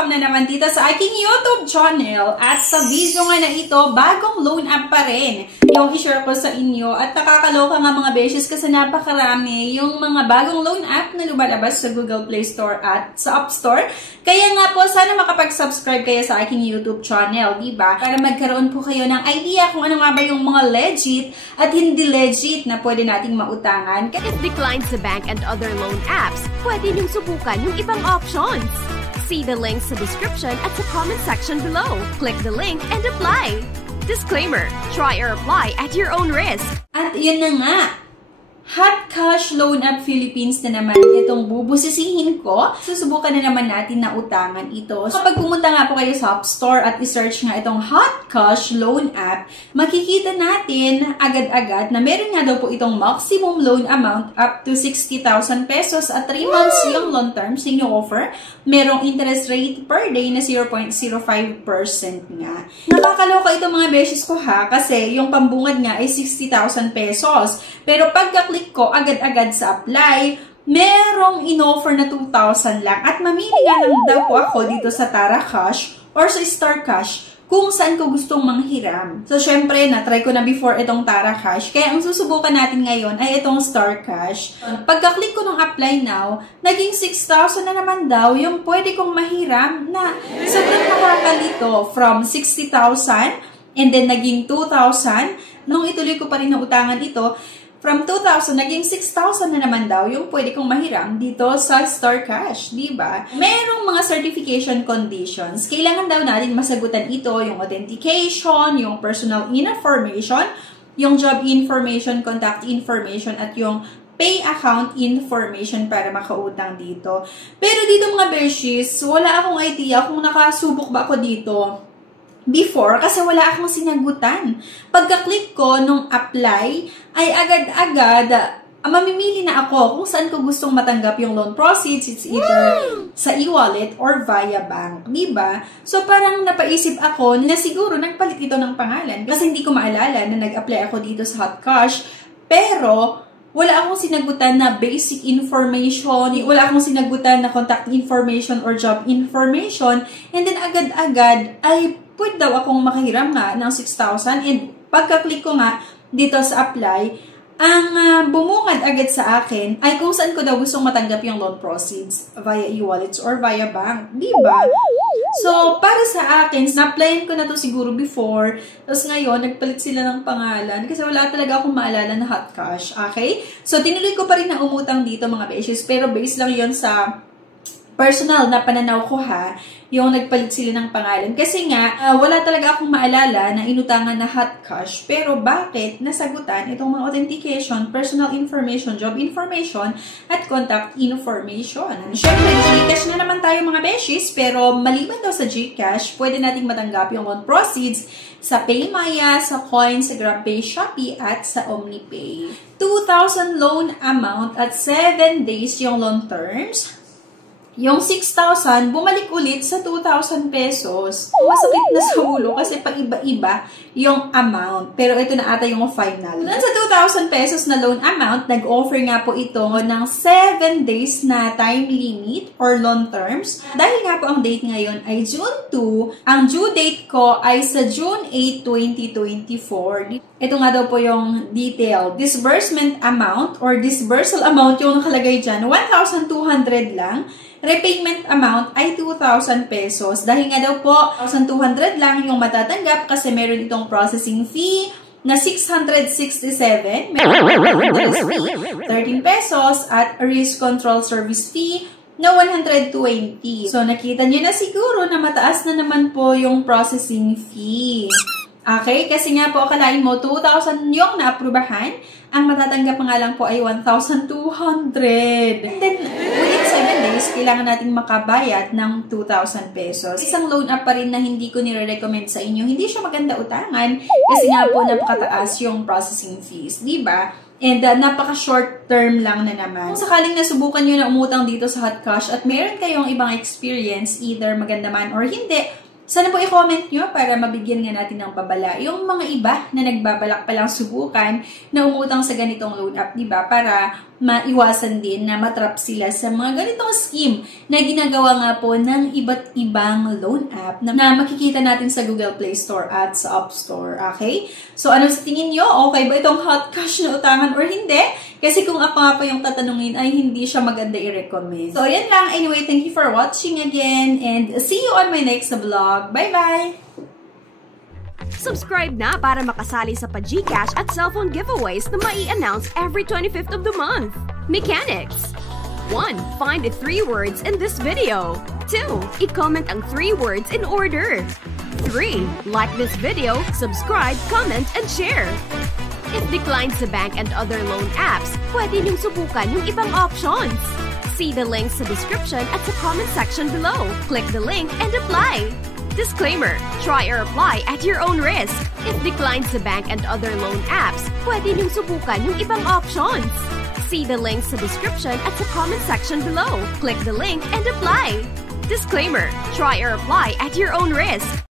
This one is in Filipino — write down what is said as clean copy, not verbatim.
welcome na naman dito sa aking YouTube channel. At sa video nga na ito, bagong loan app pa rin yung i-share ko sa inyo. At nakakaloka nga mga beshes kasi napakarami yung mga bagong loan app na lumalabas sa Google Play Store at sa App Store. Kaya nga po, sana makapag-subscribe kayo sa aking YouTube channel, diba? Para magkaroon po kayo ng idea kung ano nga ba yung mga legit at hindi legit na pwede nating mautangan. If declined sa bank and other loan apps, pwede niyong subukan yung ibang options. See the links sa description at sa comment section below. Click the link and apply. Disclaimer, try or apply at your own risk. At yun na nga, Hotcash Loan App Philippines na naman itong bubusisihin ko. Susubukan na naman natin na utangan ito. Kapag pumunta nga po kayo sa App Store at isearch nga itong Hotcash Loan App, makikita natin agad-agad na meron nga daw po itong maximum loan amount up to 60,000 pesos at 3 months yung loan terms na offer. Merong interest rate per day na 0.05% nga. Nakakaloka itong mga beses ko ha, kasi yung pambungad nga ay 60,000 pesos. Pero pagka-click ko agad-agad sa apply, merong in-offer na 2,000 lang. At mamili nga lang daw po ako dito sa Tara Cash or sa Star Cash kung saan ko gustong manghiram. So, syempre, na-try ko na before itong Tara Cash. Kaya ang susubukan natin ngayon ay itong Star Cash. Pagka-click ko ng apply now, naging 6,000 na naman daw yung pwede kong mahiram na sobrang nakakalito from 60,000 and then naging 2,000. Nung ituloy ko pa rin na utangan ito, from 2,000, naging 6,000 na naman daw yung pwede kong mahiram dito sa Star Cash, diba? Merong mga certification conditions. Kailangan daw natin masagutan ito, yung authentication, yung personal information, yung job information, contact information, at yung pay account information para makautang dito. Pero dito mga beshies, wala akong idea kung nakasubok ba ako dito before, kasi wala akong sinagutan. Pagka-click ko nung apply, ay agad-agad, mamimili na ako kung saan ko gustong matanggap yung loan proceeds. It's either sa e-wallet or via bank, diba? So, parang napaisip ako na siguro nagpalit ito ng pangalan kasi hindi ko maalala na nag-apply ako dito sa Hotcash. Pero, wala akong sinagutan na basic information, wala akong sinagutan na contact information or job information, and then agad-agad ay pwede daw akong makahiram nga ng 6,000, and pagka-click ko nga dito sa apply, ang bumungad agad sa akin ay kung saan ko daw gustong matanggap yung loan proceeds via e-wallets or via bank, diba? So, para sa akin, na-applyan ko na to siguro before, tapos ngayon, nagpalit sila ng pangalan kasi wala talaga akong maalala na Hotcash, okay? So, tinuloy ko pa rin na umutang dito mga beshes, pero based lang yon sa personal na pananaw ko ha, yung nagpalit sila ng pangalan. Kasi nga, wala talaga akong maalala na inutangan na Hotcash. Pero bakit nasagutan itong mga authentication, personal information, job information, at contact information? Siyempre, Gcash na naman tayo mga beshies, pero maliban daw sa Gcash, pwede nating matanggap yung loan proceeds sa PayMaya, sa Coin, sa GrabPay, Shopee, at sa OmniPay. 2,000 loan amount at 7 days yung loan terms. Yung 6,000, bumalik ulit sa 2,000 pesos. Masakit na sa ulo kasi pag-iba-iba yung amount. Pero ito na ata yung final. Sa 2,000 pesos na loan amount, nag-offer nga po ito ng 7 days na time limit or loan terms. Dahil nga po ang date ngayon ay June 2, ang due date ko ay sa June 8, 2024. Ito nga daw po yung detail. Disbursement amount or disbursal amount yung nakalagay dyan, 1,200 lang. Repayment amount ay 2,000 pesos. Dahil nga daw po, 1,200 lang yung matatanggap kasi meron itong processing fee na 667, meron interest fee, 13 pesos, at risk control service fee na 120. So, nakita nyo na siguro na mataas na naman po yung processing fee. Okay? Kasi nga po, akalain mo, 2,000 yung naaprubahan. Ang matatanggap nga lang po ay 1,200. And then, within 7 days, kailangan natin makabayad ng 2,000 pesos. Isang loan app pa rin na hindi ko nire-recommend sa inyo. Hindi siya maganda utangan kasi nga po napakataas yung processing fees. Diba? And napaka-short term lang na naman. Kung sakaling nasubukan nyo na umutang dito sa Hotcash at meron kayong ibang experience, either maganda man or hindi, sana po i-comment nyo para mabigyan nga natin ng babala yung mga iba na nagbabalak palang subukan na umutang sa ganitong loan app, diba? Para maiwasan din na matrap sila sa mga ganitong scheme na ginagawa nga po ng iba't ibang loan app na makikita natin sa Google Play Store at sa App Store. Okay? So, ano sa tingin nyo? Okay ba itong hot cash na utangan or hindi? Kasi kung ako nga pa yung tatanungin ay hindi siya maganda i-recommend. So, yan lang. Anyway, thank you for watching again and see you on my next vlog. Bye-bye! Subscribe na para makasali sa pa-GCash at cellphone giveaways na mai-announce every 25th of the month. Mechanics. 1. Find the 3 words in this video. 2. I-comment ang 3 words in order. 3. Like this video, subscribe, comment, and share. If declined sa bank and other loan apps, pwede niyong subukan yung ibang options. See the links sa description at sa comment section below. Click the link and apply. Disclaimer, try or apply at your own risk. If declined sa bank and other loan apps, pwede niyong subukan yung ibang options. See the links sa description at sa comment section below. Click the link and apply. Disclaimer, try or apply at your own risk.